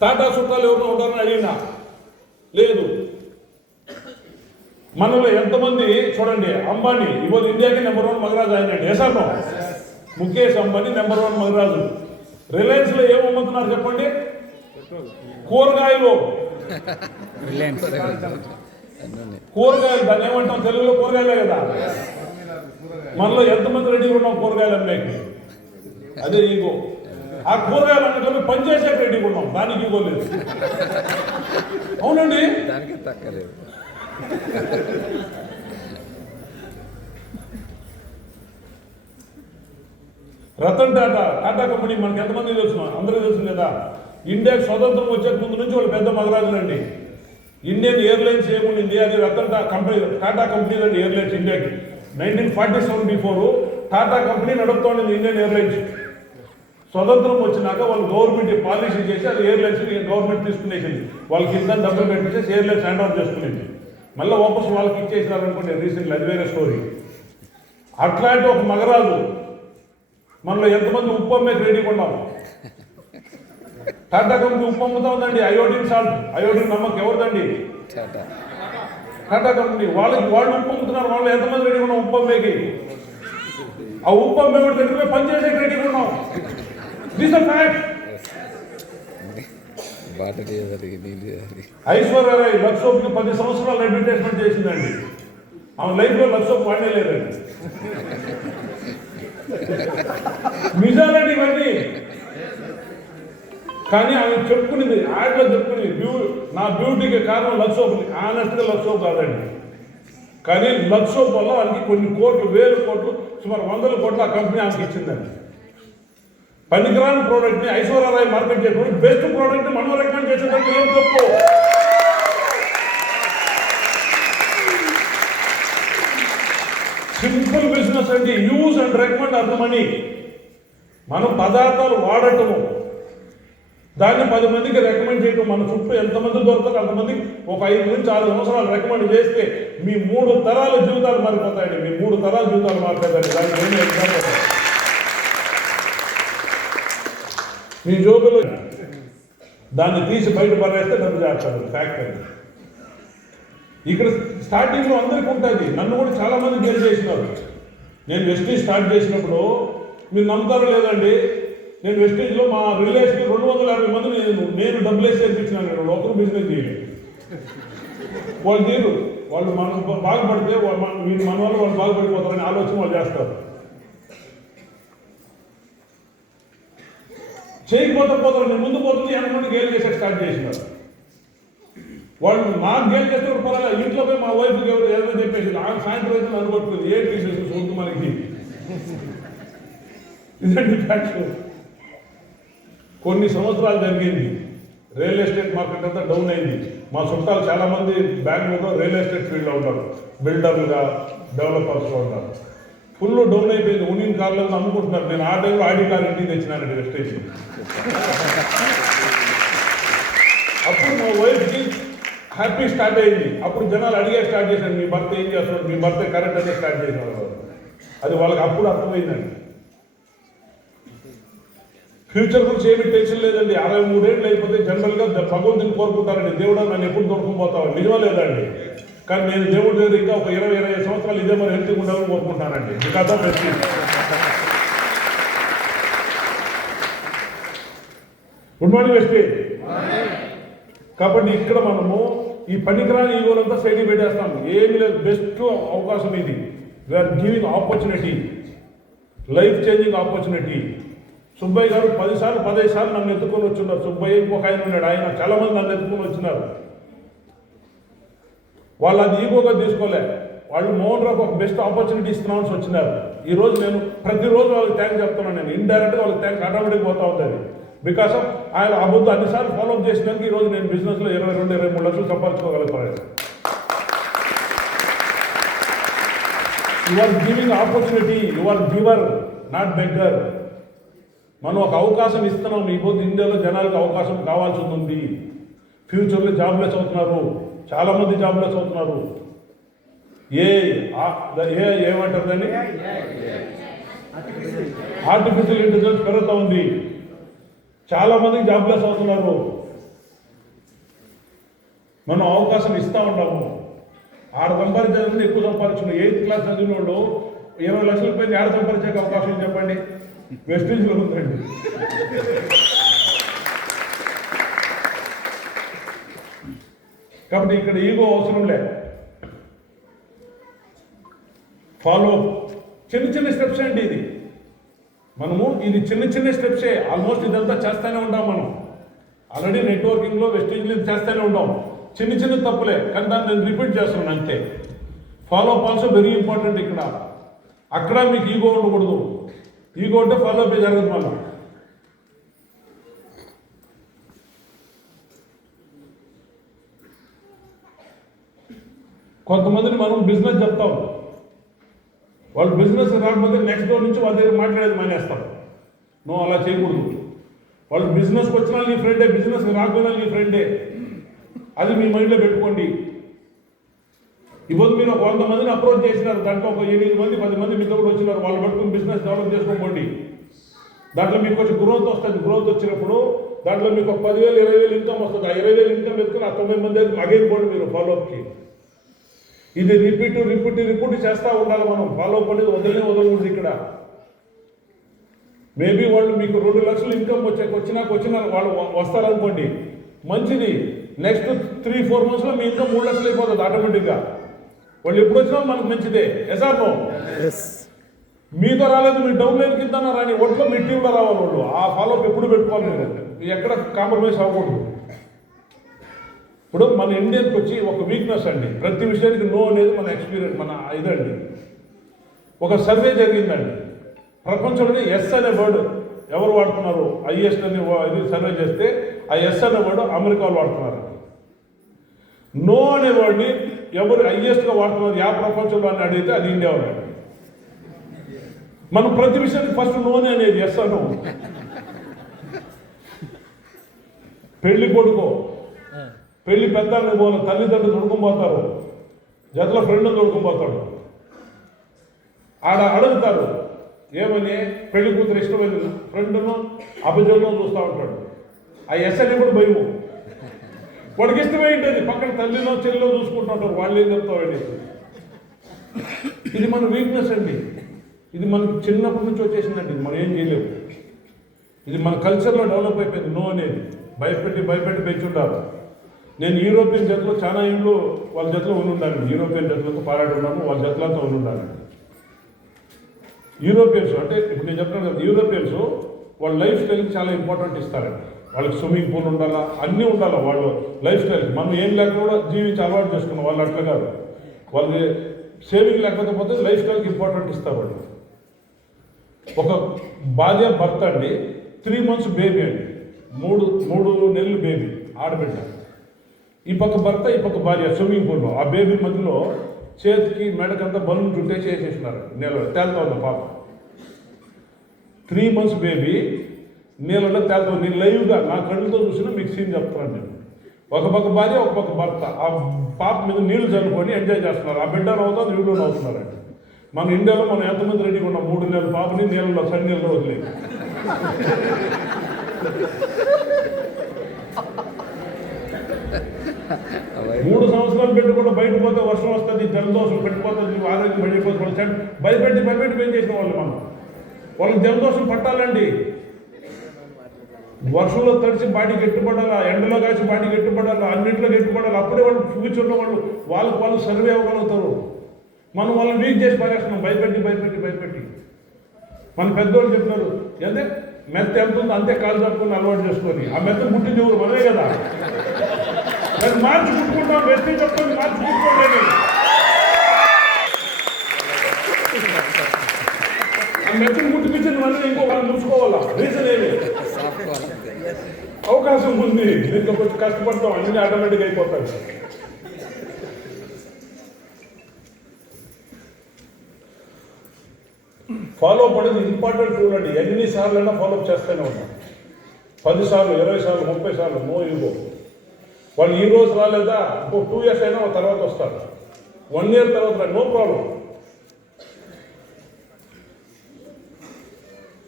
టాటా చుట్టాలు ఎవరినో ఉంటారని అడిగినా లేదు. మనలో ఎంతమంది చూడండి, అంబానీ ఇవాళ ఇండియాకి నెంబర్ 1 మగరాజు ఆయనండి. ఎసార్నో ముఖేష్ అంబానీ నెంబర్ 1 మగరాజు. రిలయన్స్లో ఏమమ్ముతున్నారు చెప్పండి? కూరగాయలు. కూరగాయలు దాన్ని ఏమంటాం తెలుగులో? కూరగాయలే కదా. మనలో ఎంతమంది రెడీగా ఉన్నాం కూరగాయలు అమ్మేకి? అదే ఈగో. ఆ కూరగాయలు అన్నట్లు పనిచేసే రెడీగా ఉన్నాం, దానికి ఈగో లేదు. అవునండి, దానికి తక్కలేదు. రతన్ టాటా, టాటా కంపెనీ మనకి ఎంతమంది తెలుసు? అందరూ తెలుసు కదా. ఇండియాకి స్వతంత్రం వచ్చే ముందు నుంచి వాళ్ళు పెద్ద మగరాజులండి. ఇండియన్ ఎయిర్లైన్స్ ఏముండింది? అది రతన్ కంపెనీ, టాటా కంపెనీ అండి ఎయిర్లైన్స్ ఇండియాకి. 1947 బిఫోర్ టాటా కంపెనీ నడుపుతోంది ఇండియన్ ఎయిర్లైన్స్. స్వతంత్రం వచ్చినాక వాళ్ళు గవర్నమెంట్ పాలసీ చేసి అది ఎయిర్లైన్స్ గవర్నమెంట్ తీసుకునేసింది. వాళ్ళకి కింద డబ్బులు పెట్టేసి ఎయిర్లైన్స్ హ్యాండ్ ఓవర్ చేసుకునేది. మళ్ళీ వాపస్ వాళ్ళకి ఇచ్చేసినారనుకోండి రీసెంట్లీ, అది వేరే స్టోరీ. అట్లాంటి ఒక మగరాజు మనలో ఎంతమంది ఉప్పు అమ్మేకి రెడీగా ఉన్నాం? టాటా కంపెనీ ఉప్పు అమ్ముతా ఉందండి, అయోడిన్ సాల్ట్. అయోడిన్ నమ్మకం ఎవరిదండి? టాటా కంపెనీ. వాళ్ళు ఉప్పు అమ్ముతున్నారు. వాళ్ళు ఎంతమంది రెడీగా ఉన్నాం ఉప్పు అమ్మేకి? ఆ ఉప్పు అమ్మేవాడి దగ్గర పనిచేసే రెడీగా ఉన్నాం. This are fact. Aishwarya Rai లక్సోప్కి 10 సంవత్సరాలు అడ్వర్టైజ్మెంట్ చేసిందండి. ఆమె లైఫ్లో లక్సోప్ వాడే లేదండి. నిజాలండి ఇవన్నీ. కానీ ఆమె చెప్పుకునేది, యాడ్లో చెప్పుకునేది నా బ్యూటీకి కారణం లక్సోప్. ఆనెస్ట్గా లక్సోప్ కాదండి. కానీ లక్సోప్ వల్ల వాళ్ళకి కొన్ని కోట్లు, వేలు కోట్లు, సుమారు 100 కోట్లు ఆ కంపెనీ ఆమెకి ఇచ్చిందండి. పనికిరాని ప్రోడక్ట్ని ఐశ్వర్యరాయ్ మార్కెట్ చేసుకుని బెస్ట్ ప్రోడక్ట్ని మనం రికమెండ్ చేసేటట్టు ఏం తప్పు? సింపుల్ బిజినెస్ అండి. యూజ్ అండ్ రికమెండ్ అర్థం అని. మనం పదార్థాలు వాడటము, దాన్ని 10 మందికి రికమెండ్ చేయటం. మన చుట్టూ ఎంతమంది దొరుకుతారో అంతమందికి ఒక 5 నుంచి 6 సంవత్సరాలు రికమెండ్ చేస్తే మీ 3 తరాల జీవితాలు మారిపోతాయండి. మీ 3 తరాల జీవితాలు మారిపోతాయి. దానికి ఏమీ ఎగ్జాంపుల్ మీ జోబులో దాన్ని తీసి బయట పడేస్తే డబ్బు చేస్తారు. ఫ్యాక్ట్ అది. ఇక్కడ స్టార్టింగ్లో అందరికీ ఉంటుంది. నన్ను కూడా చాలామంది గెలి చేసినారు. నేను వెస్టీజ్ స్టార్ట్ చేసినప్పుడు మీరు నమ్ముతారో లేదండి, నేను వెస్టీజ్లో మా రిలేషన్కి 250 మంది నేను డబ్బులు వేసి చేర్పించినాను. నేను ఒకరు బిజినెస్ చేయలేదు. వాళ్ళు తీరు, వాళ్ళు మనం బాగుపడితే మన వల్ల వాళ్ళు బాగుపడిపోతారని ఆలోచన వాళ్ళు చేస్తారు. చేయకపోతే పోతారు. నేను ముందు పోతుంది అనుకుంటే గేలు చేసే స్టార్ట్ చేసినారు. వాళ్ళు నాకు గేలు చేస్తే పర్వాలేదు. ఇంట్లో పోయి మా వైఫ్కి ఎవరు ఏదో చెప్పేసి నాకు సాయంత్రం అయితే అనుకుంటుంది ఏ తీసేసి సొంత మనకి. ఇదండి ఫ్యాక్ట్. కొన్ని సంవత్సరాలు జరిగింది. రియల్ ఎస్టేట్ మార్కెట్ అంతా డౌన్ అయింది. మా చుట్టాలు చాలామంది బెంగళూరులో రియల్ ఎస్టేట్ ఫీల్డ్లో ఉంటారు. బిల్డర్లుగా, డెవలపర్స్గా ఉంటారు. ఫుల్ డౌన్ అయిపోయింది. ఉనిన్ కార్లను అమ్ముకుంటున్నారు. నేను ఆ టైంలో ఆడి కార్ ఇంటికి తెచ్చినానండి వెస్టేజ్. అప్పుడు మా వైఫ్కి హ్యాపీ స్టార్ట్ అయింది. అప్పుడు జనాలు అడిగే స్టార్ట్ చేశారు, మీ భర్త ఏం చేస్తారు, మీ భర్త కరెక్ట్ అదే స్టార్ట్ చేసినారు. అది వాళ్ళకి అప్పుడు అర్థమైందండి. ఫ్యూచర్ గురించి ఏమీ టెన్షన్ లేదండి. 63 ఏళ్ళు అయిపోతే జనరల్గా భగవంతుని కోరుకుంటారండి, దేవుడు నన్ను ఎప్పుడు దొరుకుపోతావు. నిజమా లేదండి? కానీ నేను దేవుడి దగ్గర ఇంకా ఒక 20-25 సంవత్సరాలు ఇదే మరి హెల్తీగా ఉండాలని కోరుకుంటానండి. Because of Vestige. Good morning Vestige. కాబట్టి ఇక్కడ మనము ఈ పనికిరాని ఈగోలంతా సైడ్కి పెట్టేస్తాం. ఏమీ లేదు. బెస్ట్ అవకాశం ఇది. We're giving opportunity, life changing opportunity. Subbaiah garu 10 సార్లు 15 సార్లు నన్ను ఎత్తుకొని వచ్చిన్నారు. సుబ్బయ్య ఇంకొక ఆయన ఉన్నాడు, ఆయన చాలామంది నన్ను ఎత్తుకొని వచ్చినారు. వాళ్ళు అది ఈగోగా తీసుకోలే. వాళ్ళు మోహన్ రావుకి ఒక బెస్ట్ ఆపర్చునిటీ ఇస్తున్నామని వచ్చినారు. ఈరోజు నేను ప్రతిరోజు వాళ్ళకి థ్యాంక్స్ చెప్తున్నాను. నేను ఇండైరెక్ట్గా వాళ్ళకి థ్యాంక్స్ ఆటోమేటిక్ పోతా ఉంటుంది. బికాస్ ఆఫ్ ఆయన అబద్ధం అన్నిసార్లు ఫాలోఅప్ చేసినందుకు ఈరోజు నేను బిజినెస్లో 22-23 లక్షలు సంపాదించుకోగలుగుతాను. You are giving opportunity, you are giver, not beggar. మనం ఒక అవకాశం ఇస్తున్నాం. ఈరోజు ఇండియాలో జనాలకు అవకాశం కావాల్సి ఉంది. ఫ్యూచర్లో జాబ్లెస్ అవుతున్నారు, చాలామంది జాబ్లెస్ అవుతున్నారు. ఏమంటారు దాన్ని? ఆర్టిఫిషియల్ ఇంటెలిజెన్స్ పెరుగుతూ ఉంది. చాలామంది జాబ్లెస్ అవుతున్నారు. మనం అవకాశం ఇస్తూ ఉంటాము. 6 సంపాదించడానికి ఎక్కువ సంపాదించిన 8th క్లాస్ చదివిన వాళ్ళు 20 లక్షల పైన 6 సంపాదించే అవకాశం చెప్పండి. వెస్టీజ్లో ఉందండి. కాబట్టి ఇక్కడ ఈగో అవసరం లేదు. ఫాలో చిన్న చిన్న స్టెప్స్ అండి. ఇది చిన్న స్టెప్సే. ఆల్మోస్ట్ ఇదంతా చేస్తూనే ఉంటాం మనం. ఆల్రెడీ నెట్వర్కింగ్లో వెస్టీజ్లో చేస్తూనే ఉంటాం. చిన్న తప్పులే, కానీ దాన్ని నేను రిపీట్ చేస్తున్నాను అంతే. Follow up also very important. అక్కడ మీకు ఈగో ఉండకూడదు. ఈగో ఉంటే ఫాలో అప్ జరగదు. మళ్ళీ కొంతమందిని మనం బిజినెస్ చెప్తాం, వాళ్ళు బిజినెస్ రాకపోతే నెక్స్ట్ డోర్ నుంచి వాళ్ళ దగ్గర మాట్లాడేది మానేస్తాం. నువ్వు అలా చేయకూడదు. వాళ్ళు బిజినెస్కి వచ్చినా నీ ఫ్రెండే, బిజినెస్కి రాకపోయినా నీ ఫ్రెండే. అది మీ మైండ్లో పెట్టుకోండి. ఇప్పుడు మీరు 100 మందిని అప్రోచ్ చేసినారు, దాంట్లో ఒక 8 మంది 10 మంది మీతో కూడా వచ్చినారు. వాళ్ళు పట్టుకుని బిజినెస్ డెవలప్ చేసుకోండి. దాంట్లో మీకు కొంచెం గ్రోత్ వస్తుంది. గ్రోత్ వచ్చినప్పుడు దాంట్లో మీకు 10,000 20,000 ఇన్కమ్ వస్తుంది. ఆ 20,000 ఇన్కమ్ పెట్టుకుని ఆ 9 మంది అగైన్ పోండి మీరు ఫాలోఅప్కి. ఇది రిపీట్ చేస్తూ ఉండాలి మనం. ఫాలోఅప్ అనేది వదలకూడదు. ఇక్కడ మేబీ వాళ్ళు మీకు 2 లక్షలు ఇన్కమ్ వచ్చినా వాళ్ళు వస్తారనుకోండి, మంచిది. నెక్స్ట్ 3-4 మంత్స్లో మీ ఇన్కమ్ 3 లక్షలు అయిపోతుంది ఆటోమేటిక్గా. వాళ్ళు ఎప్పుడు వచ్చినా మనకు మంచిదే. ఎసాపో మీతో రాలేదు, మీ డౌన్ లైన్ కింద రాని ఒట్లో మీ టీంలో రావాలి వాళ్ళు. ఆ ఫాలోఅప్ ఎప్పుడు పెట్టుకోవాలి. మీరు ఎక్కడ కాంప్రమైజ్ అవ్వకూడదు. ఇప్పుడు మన ఇండియన్కి వచ్చి ఒక వీక్నెస్ అండి, ప్రతి విషయానికి నో అనేది మన ఎక్స్పీరియన్స్, మన ఇదండి. ఒక సర్వే జరిగిందండి ప్రపంచంలోనే. ఎస్ అనే వర్డ్ ఎవరు వాడుతున్నారు? హైయెస్ట్ అని ఇది సర్వే చేస్తే ఆ ఎస్ అనే వర్డ్ అమెరికాలో వాడుతున్నారు. నో అనే వర్డ్ని ఎవరు హైయెస్ట్గా వాడుతున్నారు ప్రపంచంలో అని అడిగితే అది ఇండియా ఉన్నాడు. మనం ప్రతి విషయానికి ఫస్ట్ నోనే అనేది ఎస్ అను. పెళ్లి కొడుకో, పెళ్లి పెద్దాన్ని పోను, తల్లిదండ్రులు తొడుకుపోతారు, జతలో ఫ్రెండ్ తొడుకుపోతాడు. ఆడ అడుగుతారు ఏమని, పెళ్లి కూతురు ఇష్టమైన ఫ్రెండ్ను అభిజోగం చూస్తూ ఉంటాడు. ఆ ఎస్ అనే కూడా భయము. వాడికి ఇష్టమే ఉంటుంది. పక్కన తల్లిలో చెల్లిలో చూసుకుంటూ ఉంటారు. వాళ్ళు ఏం చెప్తామండి. ఇది మన వీక్నెస్ అండి. ఇది మనకు చిన్నప్పటి నుంచి వచ్చేసిందండి. మనం ఏం చేయలేము. ఇది మన కల్చర్లో డెవలప్ అయిపోయింది. నో అనేది భయపెట్టి పెంచుంటారు. నేను యూరోపియన్ జట్లో చాలా ఇంట్లో వాళ్ళ జట్లో ఉండాలండి. యూరోపియన్ జట్లతో పారాడు ఉన్నాను, వాళ్ళ జట్లతో ఉండాలండి. యూరోపియన్స్ అంటే ఇప్పుడు నేను చెప్తాను కదా, యూరోపియన్స్ వాళ్ళ లైఫ్ స్టైల్కి చాలా ఇంపార్టెంట్ ఇస్తారండి. వాళ్ళకి స్విమ్మింగ్ పూల్ ఉండాలా, అన్నీ ఉండాలా వాళ్ళ లైఫ్ స్టైల్. మనం ఏం లేకుండా కూడా జీవించి అలవాటు చేసుకున్నాం. వాళ్ళు అట్లా కాదు. వాళ్ళకి సేవింగ్ లేకపోతే లైఫ్ స్టైల్కి ఇంపార్టెంట్ ఇస్తారు వాళ్ళు. ఒక భార్య భర్త అండి, 3 months బేబీ అండి, 3 నెలలు బేబీ ఆడబిడ్డ. ఈ పక్క భర్త, ఈ పక్క భార్య స్విమ్మింగ్ పూల్లో. ఆ బేబీ మధ్యలో చేతికి మెడకంతా బలూన్ చుట్టే చేసేసినారు. నీళ్ళలో తేలుతా ఉంది పాప. 3 months బేబీ నీళ్ళలో తేలుతా ఉంది. నేను లైవ్గా నా కళ్ళతో చూసినా మీకు సీన్ చెప్తున్నాను నేను. ఒక పక్క భార్య, ఒక పక్క భర్త ఆ పాప మీద నీళ్లు చల్లుకొని ఎంజాయ్ చేస్తున్నారు. ఆ బిడ్డ నవ్వుతుంది, వీళ్ళు నవ్వుతున్నారండి. మన ఇండియాలో మనం ఎంతమంది రెడీగా ఉన్నాం 3 నెలల పాపని నీళ్ళలో సన్నీళ్ళలో వదిలేదు. 3 సంవత్సరాలు పెట్టుకుంటే బయట పోతే వర్షం వస్తుంది, జలదోషం పెట్టిపోతుంది, ఆరోగ్యం పడిపోతుంది. భయపెట్టి ఏం చేసిన వాళ్ళు వాళ్ళకి జలదోషం పట్టాలండి. వర్షంలో తడిచి బాడీ గట్టిపడాలా, ఎండలో కాసి బాడీ గట్టిపడాలా, అన్నింటిలో గట్టిపడాలి. అప్పుడే వాళ్ళు ఫ్యూచర్లో వాళ్ళు సర్వే అవ్వగలుగుతారు. మనం వాళ్ళని వీక్ చేసి పారేస్తున్నాం భయపెట్టి. మన పెద్దోళ్ళు చెప్తున్నారు, అంటే మెత్త ఎంత ఉందో అంతే కాలు తప్పుకుని అలవాటు చేసుకొని. ఆ మెత్త పుట్టింది ఎవరు? మనమే కదా. దాన్ని మార్చి పుట్టుకుంటాం. వ్యక్తి చెప్తుంది మార్చి పుట్టుకోండి. ఆ మెత్తను ముట్టిపించింది మనమే ఇంకో వాళ్ళని చూసుకోవాలా. రీజన్ ఏమి? అవకాశం ఉంది. దీంట్లో కొంచెం కష్టపడతాం, అన్నీ ఆటోమేటిక్ అయిపోతాయి. ఫాలోఅప్ అనేది ఇంపార్టెంట్ రూల్ అండి. ఎన్నిసార్లు అయినా ఫాలోఅప్ చేస్తూనే ఉంటాం. 10 సార్లు, 20 సార్లు, 30 సార్లు. No ego. వాళ్ళు ఈ రోజు రాలేదా, ఇంకో 2 years అయినా తర్వాత వస్తారు. 1 year తర్వాత నో ప్రాబ్లం.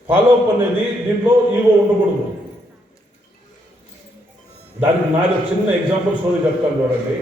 ఫాలోఅప్ అనేది దీంట్లో ఈగో ఉండకూడదు. దానికి నాది ఒక చిన్న ఎగ్జాంపుల్ స్టోరీ చెప్తాను చూడండి.